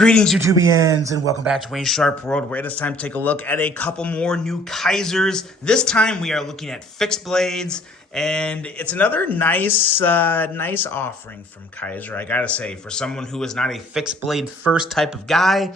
Greetings, YouTubians, and welcome back to Wayne Sharp World, where it is time to take a look at a couple more new KIZERs. This time we are looking at fixed blades, and it's another nice offering from KIZER, I gotta say. For someone who is not a fixed blade first type of guy,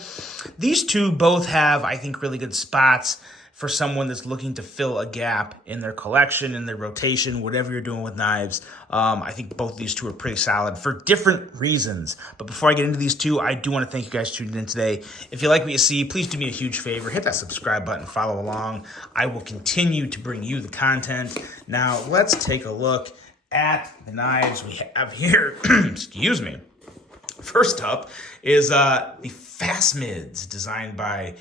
these two both have, I think, really good spots for someone that's looking to fill a gap in their collection, in their rotation, whatever you're doing with knives. I think both of these two are pretty solid for different reasons. But before I get into these two, I do want to thank you guys for tuning in today. If you like what you see, please do me a huge favor. Hit that subscribe button, follow along. I will continue to bring you the content. Now, let's take a look at the knives we have here. Excuse me. First up is the Phasmids, designed by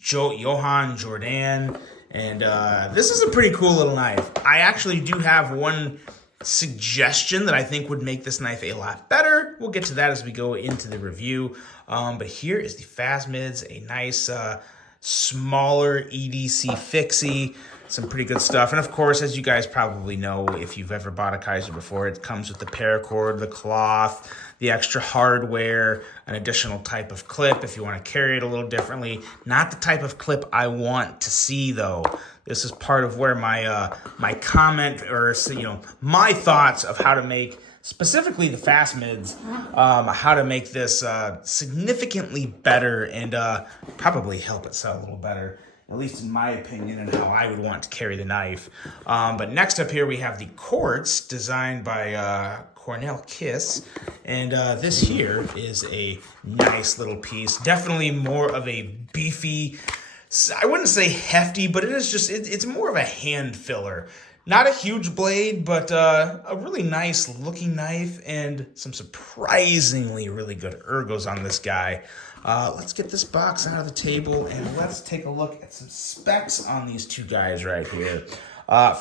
Johan Jordan, and this is a pretty cool little knife. I actually do have one suggestion that I think would make this knife a lot better. We'll get to that as we go into the review. But here is the Phasmids, a nice smaller EDC fixie. Some pretty good stuff. And of course, as you guys probably know, if you've ever bought a KIZER before, it comes with the paracord, the cloth, the extra hardware, an additional type of clip if you want to carry it a little differently. Not the type of clip I want to see, though. This is part of where my my comment, or my thoughts of how to make specifically the Phasmids, how to make this significantly better and probably help it sell a little better, at least in my opinion, and how I would want to carry the knife. But next up here we have the Quartz, designed by KIZER, and this here is a nice little piece. Definitely more of a beefy, I wouldn't say hefty, but it is just, it's more of a hand filler. Not a huge blade, but a really nice looking knife, and some surprisingly really good ergos on this guy. Let's get this box out of the table and let's take a look at some specs on these two guys right here.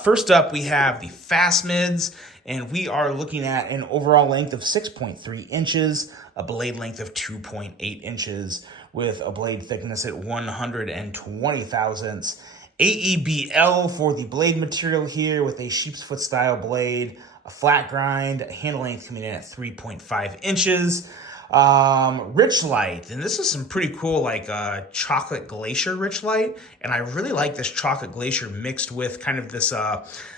First up, we have the Phasmids, and we are looking at an overall length of 6.3 inches, a blade length of 2.8 inches, with a blade thickness at 120 thousandths. AEBL for the blade material here, with a sheep's foot style blade, a flat grind, a handle length coming in at 3.5 inches. Rich light, and this is some pretty cool, like chocolate glacier rich light, and I really like this chocolate glacier mixed with kind of this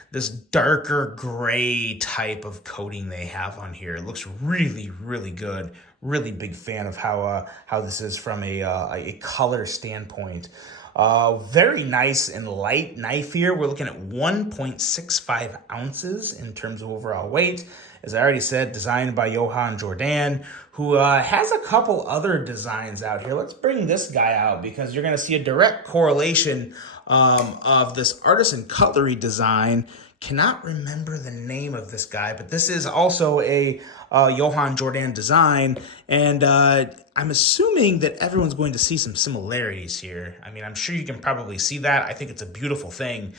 this darker gray type of coating they have on here. It looks really, really good. Really big fan of how this is from a color standpoint. Very nice and light knife here. We're looking at 1.65 ounces in terms of overall weight. As I already said, designed by Johan Jordan, who has a couple other designs out here. Let's bring this guy out because you're going to see a direct correlation of this artisan cutlery design. Cannot remember the name of this guy, but this is also a Johan Jordan design, and I'm assuming that everyone's going to see some similarities here. I mean, I'm sure you can probably see that. I think it's a beautiful thing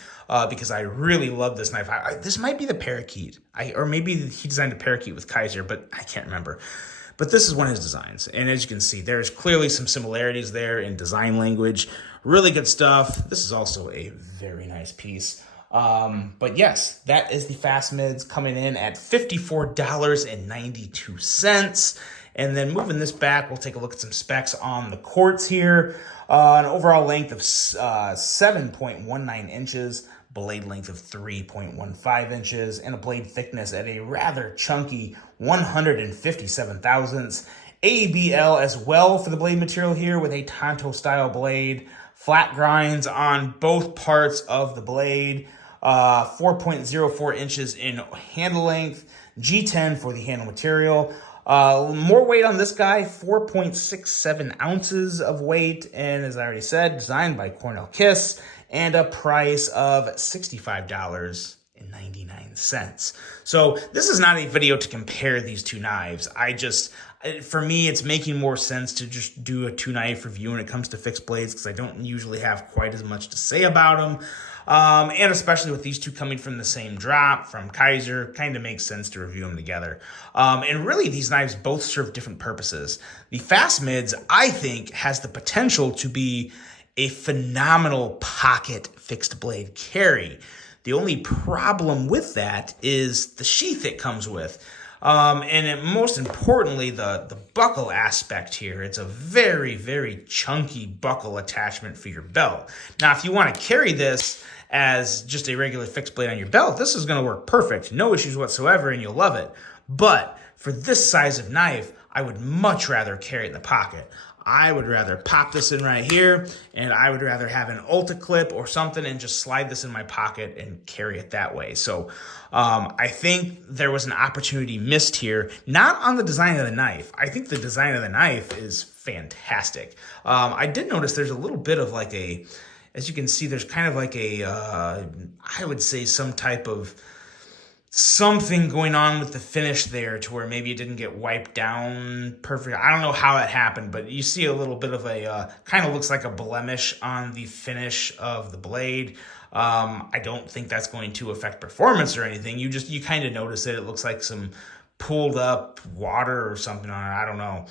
because I really love this knife. This might be the parakeet, or maybe he designed a parakeet with KIZER, but I can't remember. But this is one of his designs, and as you can see, there's clearly some similarities there in design language. Really good stuff. This is also a very nice piece. But yes, that is the Phasmids, coming in at $54.92. And then moving this back, we'll take a look at some specs on the Quartz here. An overall length of 7.19 inches, blade length of 3.15 inches, and a blade thickness at a rather chunky 157 thousandths. ABL as well for the blade material here, with a Tonto style blade, flat grinds on both parts of the blade. 4.04 inches in handle length, G10 for the handle material. More weight on this guy, 4.67 ounces of weight, and as I already said, designed by KIZER, and a price of $65.99. So this is not a video to compare these two knives. For me, it's making more sense to just do a two knife review when it comes to fixed blades, because I don't usually have quite as much to say about them. And especially with these two coming from the same drop from KIZER, kind of makes sense to review them together. And really, these knives both serve different purposes. The Phasmids, I think, has the potential to be a phenomenal pocket fixed blade carry. The only problem with that is the sheath it comes with. Most importantly, the buckle aspect here. It's a very, very chunky buckle attachment for your belt. Now, if you want to carry this as just a regular fixed blade on your belt, this is going to work perfect. No issues whatsoever, and you'll love it. But for this size of knife, I would much rather carry it in the pocket. I would rather pop this in right here, and I would rather have an Ulta clip or something and just slide this in my pocket and carry it that way. So I think there was an opportunity missed here, not on the design of the knife. I think the design of the knife is fantastic. I did notice there's a little bit of like a, as you can see, there's kind of like a, I would say some type of something going on with the finish there to where maybe it didn't get wiped down perfect. I don't know how that happened, but you see a little bit of a, kind of looks like a blemish on the finish of the blade. I don't think that's going to affect performance or anything. You kind of notice it. It looks like some pulled up water or something on it. I don't know.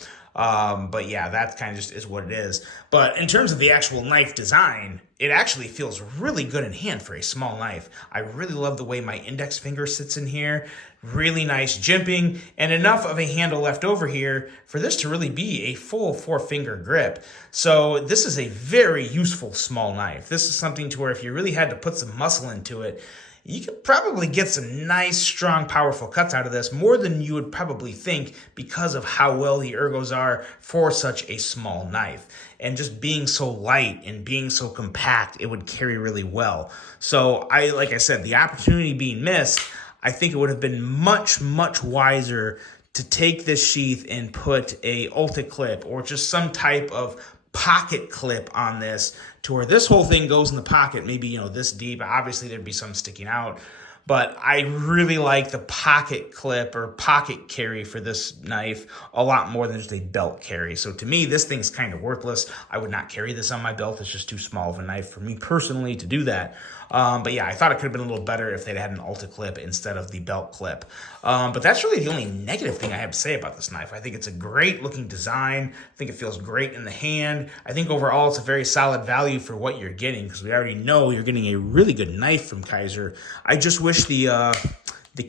But yeah, that kind of just is what it is. But in terms of the actual knife design, it actually feels really good in hand for a small knife. I really love the way my index finger sits in here. Really nice jimping and enough of a handle left over here for this to really be a full 4-finger grip. So this is a very useful small knife. This is something to where if you really had to put some muscle into it, you could probably get some nice, strong, powerful cuts out of this, more than you would probably think because of how well the ergos are for such a small knife. And just being so light and being so compact, it would carry really well. So like I said, the opportunity being missed, I think it would have been much, much wiser to take this sheath and put a Ulta clip or just some type of pocket clip on this to where this whole thing goes in the pocket, maybe, this deep. Obviously, there'd be some sticking out. But I really like the pocket clip or pocket carry for this knife a lot more than just a belt carry. So to me, this thing's kind of worthless. I would not carry this on my belt. It's just too small of a knife for me personally to do that. But yeah, I thought it could have been a little better if they'd had an Ulta clip instead of the belt clip. But that's really the only negative thing I have to say about this knife. I think it's a great looking design. I think it feels great in the hand. I think overall it's a very solid value for what you're getting because we already know you're getting a really good knife from KIZER. I just wish the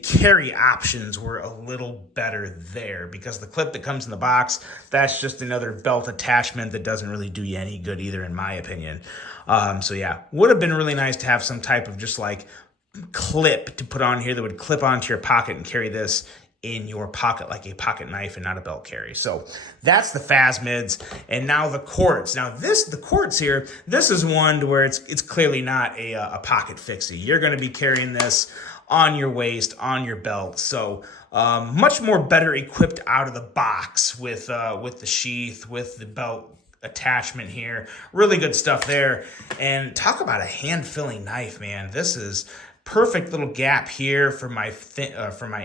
carry options were a little better there because the clip that comes in the box, that's just another belt attachment that doesn't really do you any good either, in my opinion. So yeah, would have been really nice to have some type of just like clip to put on here that would clip onto your pocket and carry this in your pocket like a pocket knife and not a belt carry. So that's the Phasmids. And now the quartz. Now the quartz here, this is one where it's clearly not a pocket fixie. You're going to be carrying this on your waist, on your belt. So much more better equipped out of the box with the sheath, with the belt attachment here. Really good stuff there. And talk about a hand-filling knife, man. This is perfect little gap here for my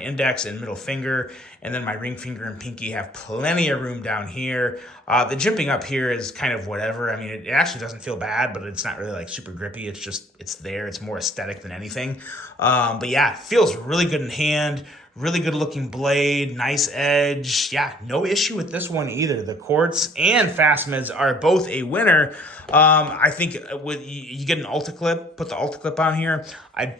index and middle finger, and then my ring finger and pinky have plenty of room down here. The jimping up here is kind of whatever. I mean, it actually doesn't feel bad, but it's not really like super grippy. It's there. It's more aesthetic than anything. But yeah, it feels really good in hand. Really good looking blade, nice edge. Yeah, no issue with this one either. The quartz and Phasmids are both a winner. I think you get an Ulta clip, put the Ulta clip on here. I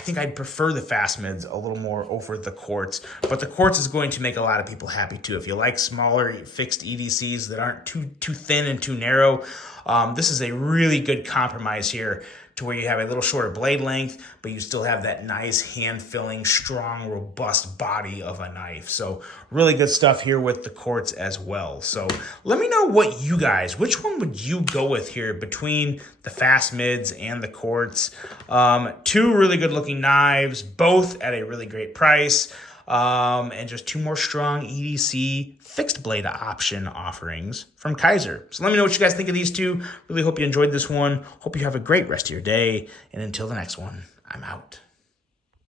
think I'd prefer the Phasmids a little more over the quartz, but the quartz is going to make a lot of people happy too. If you like smaller fixed EDCs that aren't too thin and too narrow, this is a really good compromise here to where you have a little shorter blade length, but you still have that nice hand-filling, strong, robust body of a knife. So really good stuff here with the quartz as well. So let me know which one would you go with here between the Phasmids and the quartz? Two really good looking knives, both at a really great price. And just two more strong EDC fixed blade option offerings from KIZER. So let me know what you guys think of these two. Really hope you enjoyed this one. Hope you have a great rest of your day. And until the next one, I'm out.